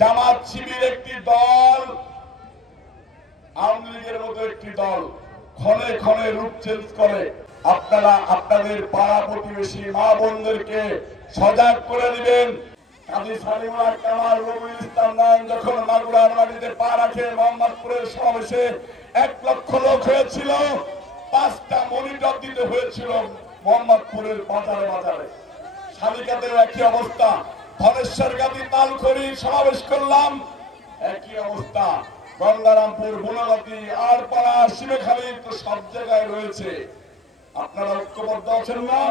জামাত শিবির একটি দল, আওয়ামী লীগের মতো একটি দল ক্ষণে ক্ষণে রূপ চেঞ্জ করে। আপনারা আপনাদের পাড়া প্রতিবেশী মা বোনদেরকে সজাগ করে দিবেন। কাজী সালিমুল্লাহ কামাল, রবিউল ইসলাম নয়ন যখন মাগুরার মাটিতে পা রাখে, মোহাম্মদপুরের সমাবেশে 1 লক্ষ লোক হয়েছিল, 5টা মনিটর দিতে হয়েছিল মোহাম্মদপুরের বাজারে বাজারে। শালিকাতেও একই অবস্থা, ধনেশ্বরগাতি তালখড়ি সমাবেশ করলাম, একই অবস্থা। গঙ্গারামপুর, বনগাতি, আরপাড়া, শিবেখালী, তো সব জায়গায় রয়েছে। আপনারা ঐক্যবদ্ধ আছেন না?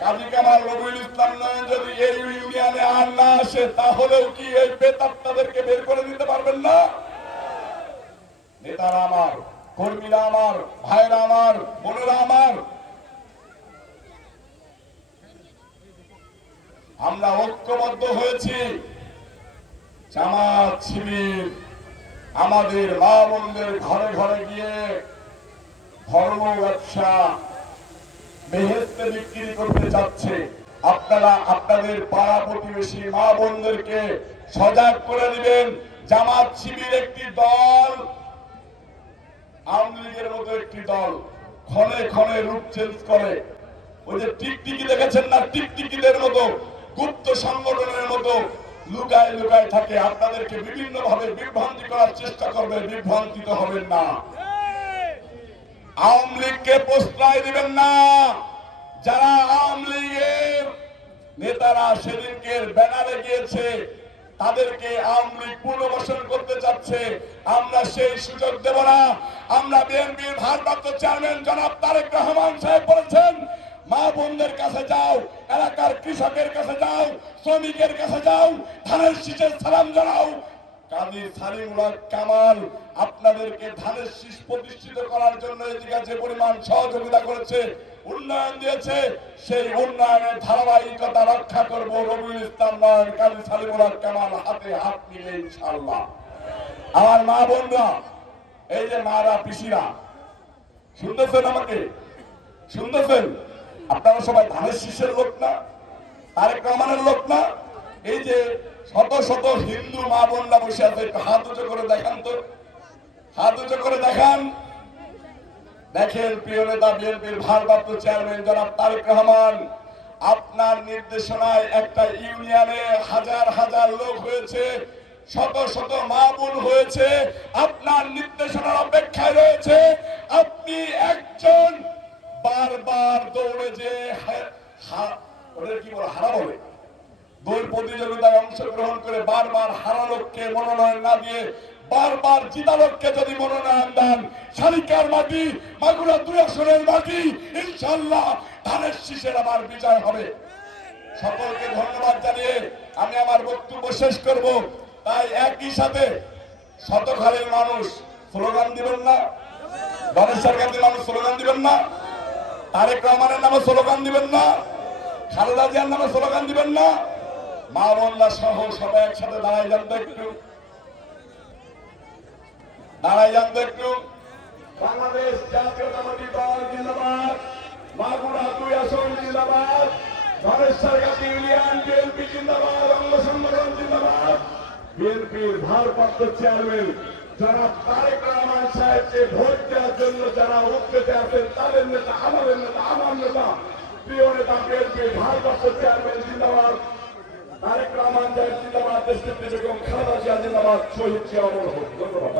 কাজী কামাল, রবিউল ইসলাম নয়ন যদি এই ইউনিয়নে আর না আসে, তাহলেও কি এই বেতাত্তাদেরকে বের করে দিতে পারবেন না? নেতারা আমার, কর্মীরা আমার, ভাইরা আমার, বোনেরা আমার, আমরা ঐক্যবদ্ধ হয়েছি। জামাত শিবির আমাদের মা বোনদের ঘরে ঘরে গিয়ে ধর্ম ব্যবসা বেহেশতে বিক্রি করতে যাচ্ছে। আপনারা আপনাদের পাড়া প্রতিবেশী মা বোনদেরকে সজাগ করে দিবেন। জামাত শিবির একটি দল, আওয়ামী লীগের মতো একটি দল ক্ষণে ক্ষণে রূপ চেঞ্জ করে। ওই যে টিকটিকি দেখেছেন না, টিকটিকিদের মতো গুপ্ত সংগঠনের মতো লুকায় লুকায় থাকে। আপনাদেরকে বিভিন্ন ভাবে বিভ্রান্তি করার চেষ্টা করবে, বিভ্রান্তিত হবেন না। আওয়ামী লীগকে প্রশ্রয় দিবেন না। যারা আওয়ামী লীগের নেতারা সেদিনকে ব্যানারে গিয়েছে, তাদেরকে আওয়ামী লীগ পুনর্বাসন করতে চাচ্ছে, আমরা সেই সুযোগ দেব না। আমরা বিএনপির ভারপ্রাপ্ত চেয়ারম্যান জনাব তারেক রহমান সাহেব বলেছেন, মা বোনদের কাছে যাও, এলাকার কৃষকের কাছে যাও, শ্রমিকের কাছে যাও, ধানের শীষের সালাম জানাও। কাজী সালিমুল্লাহ কামাল আপনাদেরকে ধানের শীষ প্রতিষ্ঠিত করার জন্য এদিকে যে পরিমাণ সহযোগিতা করেছে, উন্নয়ন দিয়েছে, সেই উন্নয়নের ধারাবাহিকতা রক্ষা করব। রবিউল ইসলাম নয়ন, কাজী সালিমুল্লাহ কামাল হাতে হাত মিলে ইনশাআল্লাহ। আমার মা বোনরা, এই যে মারা পিসিরা, শুনতেছেন আমাকে? শুনতেছেন? আপনারা সবাই ধানের শীষের লোক না? তারেক রহমানের লোক না? এই যে শত শত হিন্দু মা বোনরা বসে আছে, একটু হাত উঁচু করে দেখান তো, হাত উঁচু করে দেখান। দেখেন, প্রিয় নেতা বিএনপির ভারপ্রাপ্ত চেয়ারম্যান জনাব তারেক রহমান, আপনার নির্দেশনায় একটা ইউনিয়নে হাজার হাজার লোক হয়েছে, শত শত মা বোন হয়েছে, আপনার নির্দেশনার অপেক্ষায় রয়েছে। আপনি একজন বারবার দৌড়ে যে কি বলে হারা বলে দৌড় প্রতিযোগিতায় অংশগ্রহণ করে বারবার হারা লোককে মনোনয়ন না দিয়ে বারবার জিতা লোককে যদি মনোনয়ন দেন, শালিকার মাটি, মাগুরা 2 আসনের মাটি, ইনশাআল্লাহ ধানের শীষের আবার বিজয় হবে। সকলকে ধন্যবাদ জানিয়ে আমি আমার বক্তব্য শেষ করব। তাই একই সাথে শতখালীর মানুষ স্লোগান দিবেন না? ধনেশ্বর গান্ধীর মানুষ স্লোগান দিবেন না? তারেক রহমানের নামে স্লোগান দিবেন না? খালেদা জিয়ার নামে স্লোগান দিবেন না? মা বোনরা সহ সবাই একসাথে দাঁড়াই যান তো একটু, দাঁড়াই যান তো একটু। বাংলাদেশ জাতীয়তাবাদী দল জিন্দাবাদ, মাগুরা 2 আসন জিন্দাবাদ, ধনেশ্বর গান্ধী ইউনিয়ন বিএনপি জিন্দাবাদ, অঙ্গ সংগঠন জিন্দাবাদ। বিএনপির ভারপ্রাপ্ত চেয়ারম্যান জনাব তারেক রহমান সাহেবকে ভোট দেওয়ার জন্য যারা উদ্যোগে আছেন, তাদের নেতা, আমাদের নেতা, আমার নেতা, প্রিয় নেতা বিএনপির ভারপ্রাপ্ত চেয়ারম্যান জিন্দাবাদ, তারেক রহমান সাহেব জিন্দাবাদ, দেশনেত্রী বেগম খালেদা জিয়া জিন্দাবাদ, শহীদ জিয়া অমর হোক। ধন্যবাদ।